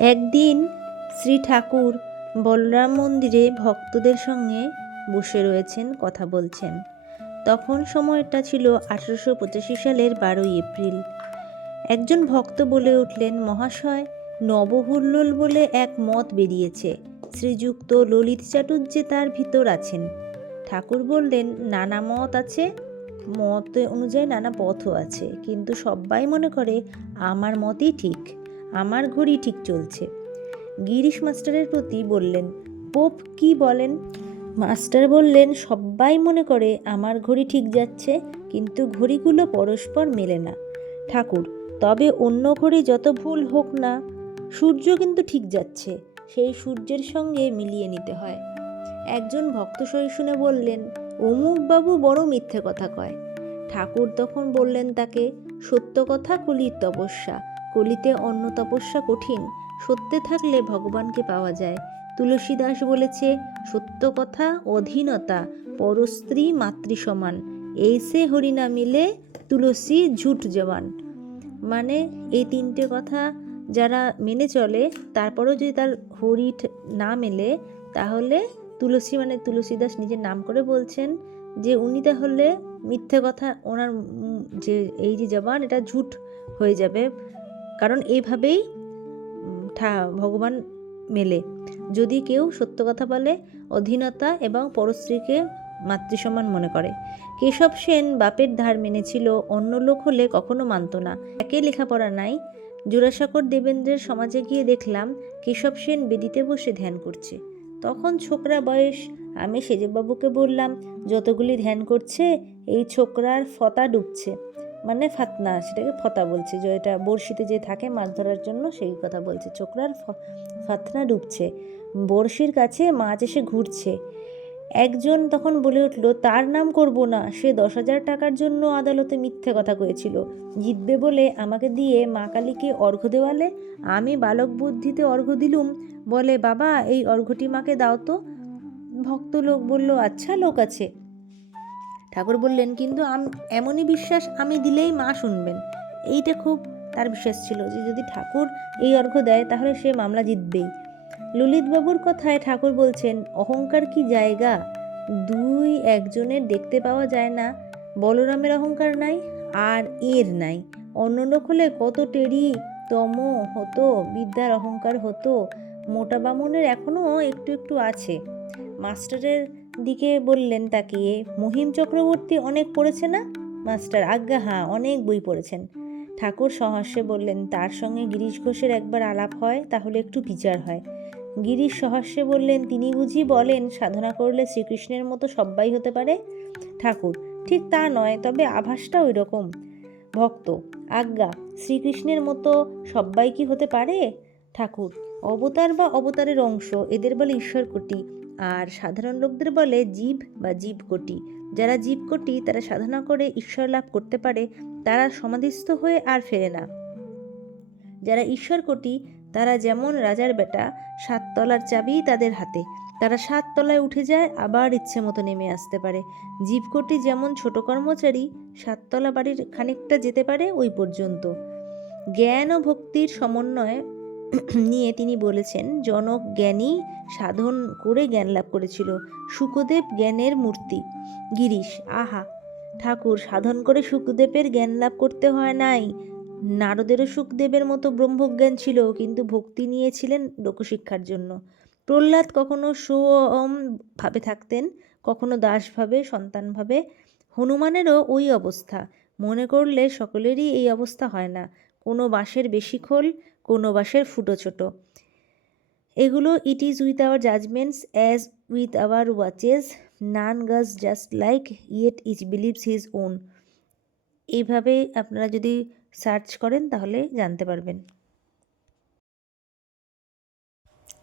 একদিন শ্রী ঠাকুর বলরাম মন্দিরে ভক্তদের সঙ্গে বসে রয়েছেন, কথা বলছেন। তখন সময়টা ছিল 1885 সালের 12 এপ্রিল। একজন ভক্ত বলে উঠলেন, মহাশয়, নবহুল্লোল বলে এক মত বেরিয়েছে, শ্রীযুক্ত ললিত চাটুর্যে তার ভিতর আছেন। ঠাকুর বললেন, নানা মত আছে, মত অনুযায়ী নানা পথও আছে, কিন্তু সবাই মনে করে আমার মতই ঠিক, আমার ঘড়ি ঠিক চলছে। গিরিশ মাস্টারের প্রতি বললেন, পোপ কি বলেন? মাস্টার বললেন, সবাই মনে করে আমার ঘড়ি ঠিক যাচ্ছে, কিন্তু ঘড়িগুলো পরস্পর মেলে না। ঠাকুর, তবে অন্য ঘড়ি যত ভুল হোক না, সূর্য কিন্তু ঠিক যাচ্ছে, সেই সূর্যের সঙ্গে মিলিয়ে নিতে হয়। একজন ভক্ত সই শুনে বললেন, অমুক বাবু বড় মিথ্যে কথা কয়। ঠাকুর তখন বললেন তাকে, সত্য কথা কলির তপস্যা, কলিতে অন্য তপস্যা কঠিন, সত্যে থাকলে ভগবানকে পাওয়া যায়। তুলসীদাস বলেছে, সত্য কথা অধীনতা, পরস্ত্রী মাতৃ সমান, এইসে হরি না মিলে তুলসী ঝুট জবান। মানে এই তিনটে কথা যারা মেনে চলে, তারপরেও যদি তার হরি না মেলে, তাহলে তুলসী, মানে তুলসীদাস নিজের নাম করে বলছেন যে উনি তাহলে মিথ্যে কথা, ওনার যে এই যে জবান, এটা ঝুট হয়ে যাবে, কারণ এইভাবেই ভগবান মেলে, যদি কেউ সত্য কথা বলে, অধীনতা এবং পরস্ত্রীকে মাতৃসমান মনে করে। কেশব সেন বাপের ধার মেনেছিল, অন্য লোক হলে কখনো মানত না। একে লেখাপড়া নাই। জোড়াসাঁকোর দেবেন্দ্রের সমাজে গিয়ে দেখলাম কেশব সেন বেদিতে বসে ধ্যান করছে। তখন ছোকরা বয়স। আমি সেজবাবুকে বললাম, যতগুলি ধ্যান করছে, এই ছোকরার ফতা ডুবছে, মানে ফাতনা, সেটাকে ফতা বলছে, যে এটা বড়শিতে যে থাকে মাছ ধরার জন্য, সেই কথা বলছে। ছোকরার ফাতনা ডুবছে, বড়শির কাছে মাছ এসে ঘুরছে। একজন তখন বলে উঠল, তার নাম করব না, সে 10,000 টাকার জন্য আদালতে মিথ্যে কথা কয়েছিল, জিতবে বলে আমাকে দিয়ে মা কালীকে অর্ঘ্য দেওয়ালে। আমি বালক বুদ্ধিতে অর্ঘ্য দিলুম, বলে, বাবা এই অর্ঘ্যটি মাকে দাও তো। ভক্ত লোক বলল, আচ্ছা লোক আছে। ঠাকুর বললেন, কিন্তু এমনই বিশ্বাস, আমি দিলেই মা শুনবেন। এইটা খুব তার বিশ্বাস ছিল যে যদি ঠাকুর এই অর্ঘ্য দেয় তাহলে সে মামলা জিতবেই। ললিতবাবুর কথায় ঠাকুর বলছেন, অহংকার কি জায়গা, দুই একজনের দেখতে পাওয়া যায় না। বলরামের অহংকার নাই, আর এর নাই। অন্য লোক হলে কত টেরি তম হতো, বিদ্যার অহংকার হতো। মোটা বামুনের এখনও একটু একটু আছে। মাস্টারের দিকে বললেন তাকিয়ে, মহিম চক্রবর্তী অনেক পড়েছে না? মাস্টার, আজ্ঞা হ্যাঁ, অনেক বই পড়েছেন। ঠাকুর সহাস্যে বললেন, তার সঙ্গে গিরিশ ঘোষের একবার আলাপ হয়, তাহলে একটু বিচার হয়। গিরিশ সহাস্যে বললেন, তিনি বুঝি বলেন সাধনা করলে শ্রীকৃষ্ণের মতো সব্বাই হতে পারে? ঠাকুর, ঠিক তা নয়, তবে আভাসটা ওই রকম। ভক্ত, আজ্ঞা, শ্রীকৃষ্ণের মতো সব্বাই কি হতে পারে? ঠাকুর, অবতার বা অবতারের অংশ, এদের বলে ঈশ্বর কোটি, আর সাধারণ লোকদের বলে জীব বা জীব কোটি। যারা জীব কোটি তারা সাধনা করে ঈশ্বর লাভ করতে পারে, তারা সমাধিস্থ হয়ে আর ফেরে না। যারা ঈশ্বর কোটি তারা যেমন রাজার বেটা, 7 তলার চাবি তাদের হাতে, তারা 7 তলায় উঠে যায়, আবার ইচ্ছে মতো নেমে আসতে পারে। জীবকোটি যেমন ছোট কর্মচারী, 7 তলা বাড়ির খানিকটা যেতে পারে ওই পর্যন্ত। জ্ঞান ও ভক্তির সমন্বয় নিয়ে তিনি বলেছেন, জনক জ্ঞানী সাধন করে জ্ঞান লাভ করেছিল, শুকদেব জ্ঞানের মূর্তি। গিরিশ, আহা! ঠাকুর, সাধন করে শুকদেবের জ্ঞান লাভ করতে হয় নাই। নারদেরও শুকদেবের মতো ব্রহ্মজ্ঞান ছিল, কিন্তু ভক্তি নিয়েছিলেন লোকশিক্ষার জন্য। প্রহ্লাদ কখনো সোম ভাবে থাকতেন, কখনো দাসভাবে, সন্তানভাবে। হনুমানেরও ওই অবস্থা। মনে করলে সকলেরই এই অবস্থা হয় না। কোনো বাঁশের বেশি খোল, কোনো বাঁশের ফুটো ছোট। এগুলো, it is with our judgments as with our watches, none goes just like, yet each believes his own. এইভাবে আপনারা যদি সার্চ করেন তাহলে জানতে পারবেন।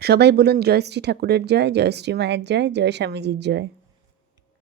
সবাই বলুন, জয় শ্রী ঠাকুরের জয়, জয় শ্রী মায়ের জয়, জয় স্বামীজির জয়।